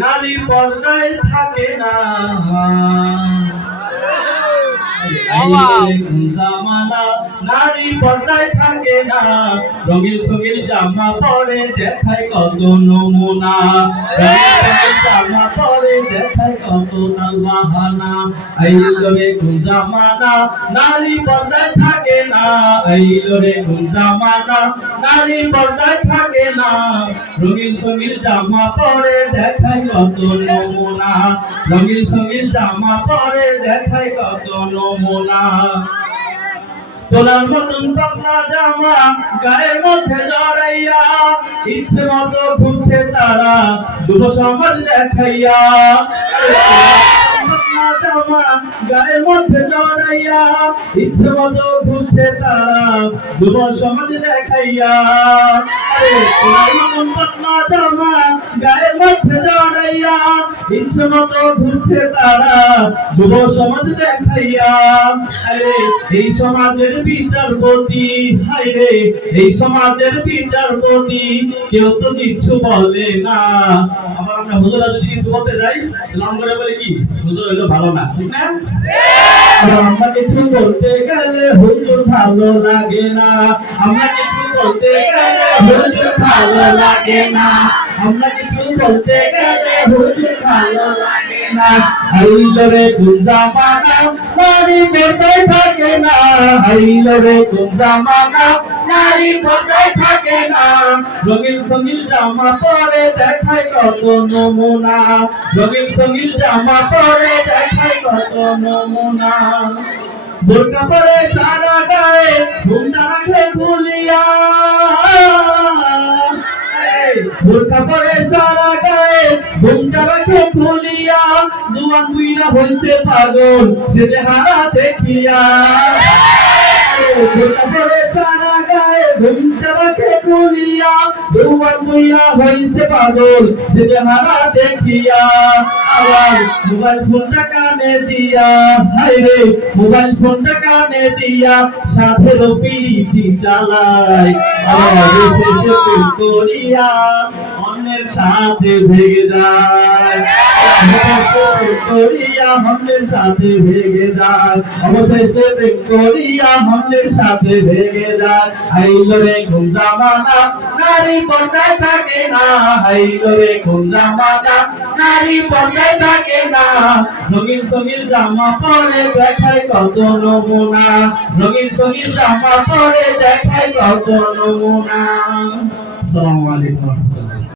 নারী পর্দায় থাকে না। জামানা নারী পর্দায় থাকে না, রঙিন সঙ্গীর জামা পরে দেখায় কত নমুনা, জামা পরে দেখায় কত বাহানা। আইলো রে কোন জামানা নারী পর্দায় থাকে না, আইলো রে কোন জামানা নারী পর্দায় থাকে না, রঙিন সঙ্গীর জামা পরে দেখায় কত নমুনা, রঙিন সঙ্গীর জামা পরে দেখায় কত নমুনা। তোলার মতন পাতলা জামা গায়ের মধ্যে জড়াইয়া, ইচ্ছে মতো ঘুরছে তারা যুব সমাজ দেখাইয়া। জামা গায়ের মধ্যে জড়াইয়া, ইচ্ছে মতো ঘুরছে তারা যুব সমাজ দেখাইয়া। জামা গায়ের মধ্যে জড়াইয়া, ইচ্ছে মতো ঘুরছে তারা যুব সমাজ দেখাইয়া। আরে এই সমাজের বিচারপতি, হায়রে এই সমাজের বিচারপতি কেউ তো কিছু বলে না। আবার আমরা হুজুরা যদি কিছু বলতে যাই নাম করে বলে কি হুজুর হইলো ভালো না, ঠিক না? আমরা কিছু বলতে গেলে হুজুর ভালো লাগে না, আমরা কিছু বলতে গেলে হুজুর ভালো লাগে না, আমরা কিছু বলতে গেলে হুজুর ভালো লাগে না। আইলো রে কোন জামানা নারী পর্দায় থাকে না, আইলো রে কোন জামানা নারী পর্দায় থাকে না, রঙিন সঙ্গীর জামা পরে দেখায় কত নমুনা, রঙিন সঙ্গীর জামা পরে দেখায় কত নমুনা। বোরকা পরে সারা গায়ে ঘুমটা রাখে খুলিয়া, বোরকা পরে সারা গায়ে ঘুমটা রাখে খুলিয়া, জুয়ান বুইরা হইছে পাগল সে যে হারা দেখিয়া। বোরকা পরে সারা গায়ে ঘুমটা রাখে খুলিয়া, জুয়ান বুইরা হইছে পাগল সে যে হারা দেখিয়া। আবার মোবাইল ফোনটা কানে দিয়া, হায়রে মোবাইল ফোনটা কানে দিয়া সাথের পিরিতি চালায়, অবশেষে প্রেম করিয়া অন্যের সাথে ভেগে যায়, করিয়া অন্যের সাথে ভেগে যায়, অবশেষে প্রেম করিয়া অন্যের সাথে ভেগে যায়। আইলো রে কোন জামানা নারী পর্দায় থাকে না, আইলো রে কোন জামানা নারী পর্দায় থাকে না, রঙিন সঙ্গীর জামা পরে দেখায় কত নমুনা, রঙিন সঙ্গীর জামা পরে দেখায় কত নমুনা। আসসালামু আলাইকুম।